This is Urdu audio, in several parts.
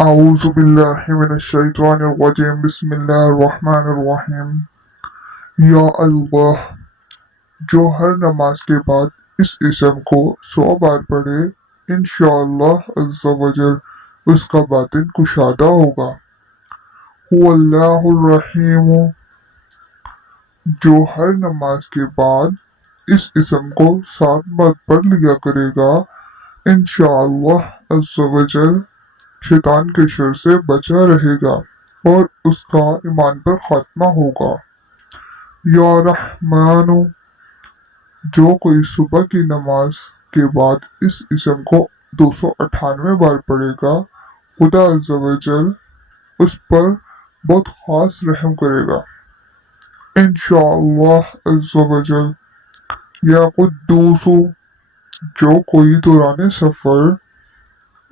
أعوذ بالله من الشيطان الرجيم بسم الله الرحمن الرحیم یا اللہ جو ہر نماز کے بعد اس اسم کو 100 بار پڑھے انشاءاللہ عز و جل اس کا باطن کشادہ ہوگا۔ هو اللہ الرحیم جو ہر نماز کے بعد اس اسم کو 7 بار پڑھ لیا کرے گا انشاءاللہ عز و جل شیطان کے شر سے بچا رہے گا اور اس کا ایمان پر خاتمہ ہوگا۔ یا رحمان جو کوئی صبح کی نماز کے بعد اس اسم کو 298 بار پڑھے گا خدا عز و جل اس پر بہت خاص رحم کرے گا انشاءاللہ عز و جل۔ یا قدوس جو کوئی دوران سفر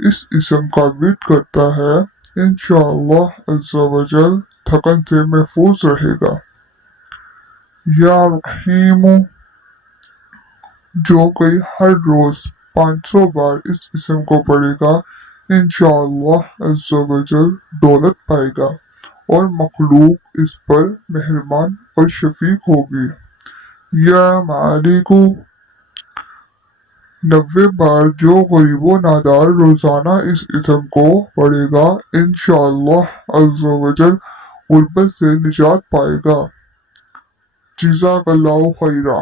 اس اسم کا ورد کرتا ہے انشاءاللہ عز و جل تھکن سے محفوظ رہے گا۔ یا رحیم جو کوئی ہر روز 500 بار اس اسم کو پڑھے گا انشاءاللہ عز و جل دولت پائے گا اور مخلوق اس پر مہربان اور شفیق ہوگی۔ یا مالک 90 بار جو غریب و نادار روزانہ اس اسم کو پڑھے گا انشاءاللہ عز و جل غربت سے نجات پائے گا۔ جزاک اللہ خیرہ۔